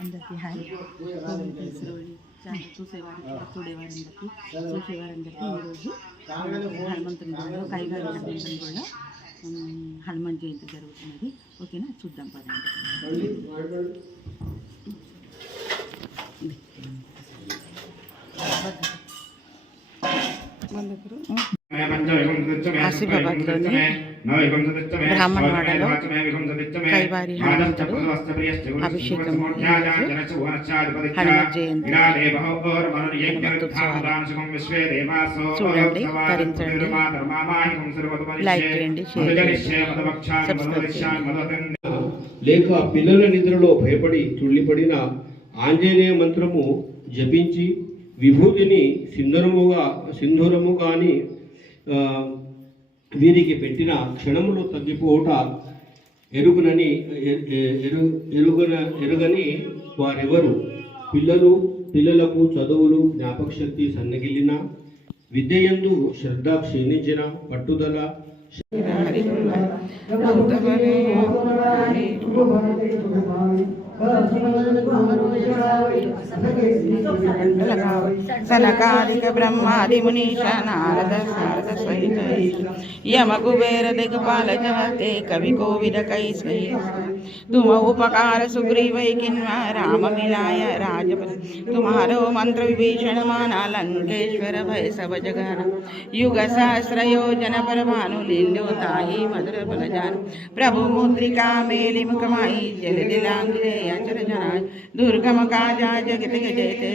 అందరికీ hi. కేసరోళి channel చూసేవారందరికీ చూసేవారందరికీ ఈరోజు హనుమంతుని గుడిలో కైగారి హనుమంతుని గుడిలో హనుమాన్ జయంతి జరుగుతున్నది. ఓకేనా, చూద్దాం పదండి. ఆసిఫాబాద్లోని బ్రాహ్మణవాడలో కైవారి హనుమంతుడు అభిషేకం, హనుమత్ జయంతి చూడండి, తరించండి, లైక్ చేయండి, షేర్ చేయండి, సబ్స్క్రైబ్ చేయండి. లేక పిల్లల నిద్రలో భయపడి తుళ్ళిపడిన ఆంజనేయ మంత్రము జపించి విభూతిని సింధూరము కానీ వీరికి పెట్టిన క్షణములు తగ్గిపోవుట ఎరుగని వారెవరు. పిల్లలకు చదువులు జ్ఞాపకశక్తి సన్నగిల్లిన, విద్యయందు శ్రద్ధ క్షీణించిన, పట్టుదల సనకాదిక బ్రహ్మాది మునీష నారద శారద సహిత యమ కుబేర దిగ్పాల జవతే कवि कोविद कैसै तुम उपकार सुग्रीवै किन्वा राम मिलाय राजपति तुम्हारो मंत्र विभीषण माना लंकेश्वर भय सब जगन युग सहस्र योजन पर भानु लील्यो ताहि मधुर बल जान प्रभु मुद्रिका मेलि मुखमाई जल दिलांगे अचर जनाय दुर्गम काजा जगत के जयते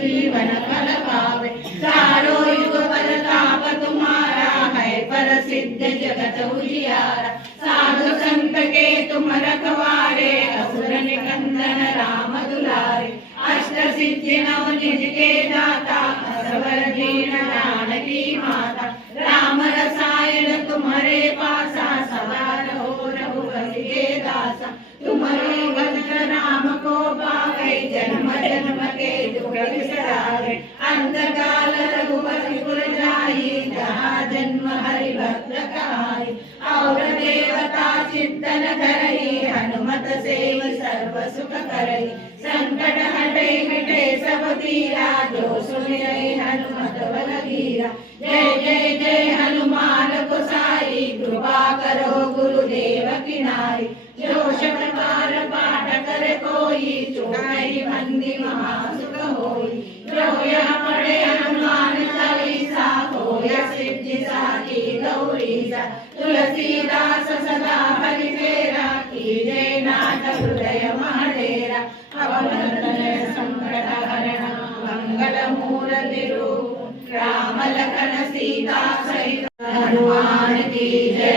जीवन फल पावे चारों युग परताप तुम्हारा है प्रसिद्ध जगत उजियारा साधु संत के तुम रखवारे असुर निकंदन राम दुलारे अष्ट सिद्धि नव निज के दाता असवर दीन जानकी माता राम रसायन तुम्हारे पासा सदा रहो रघुपति के दासा तुम्हारे भक्त राम को पावे जन्म जन्म के दुख बिसरावे अंतकाल रघुपति पुर जाई जहाँ जन्म हरि भक्त कहाई और देवता चिंतन करई हनुमत सेव सर्व सुख करई संकट हटे मिटे सब पीरा जो सुनिए हनुमत बल वीरा जय जय जय हनुमान गोसाई कृपा करो गुरुदेव की नाई जो शतकार पाठ करे कोई चुकाई बंदी महासुख होई जो यह पढ़े हनुमान चालीसा होय सिद्धि साकी गौरीसा तुलसीदास सदा हरि फेरा कीजे नाथ हृदय महाडेरा पवन संकट हरण मंगल मूर्ति रूप राम लखन सीता सहित हनुमान की जय।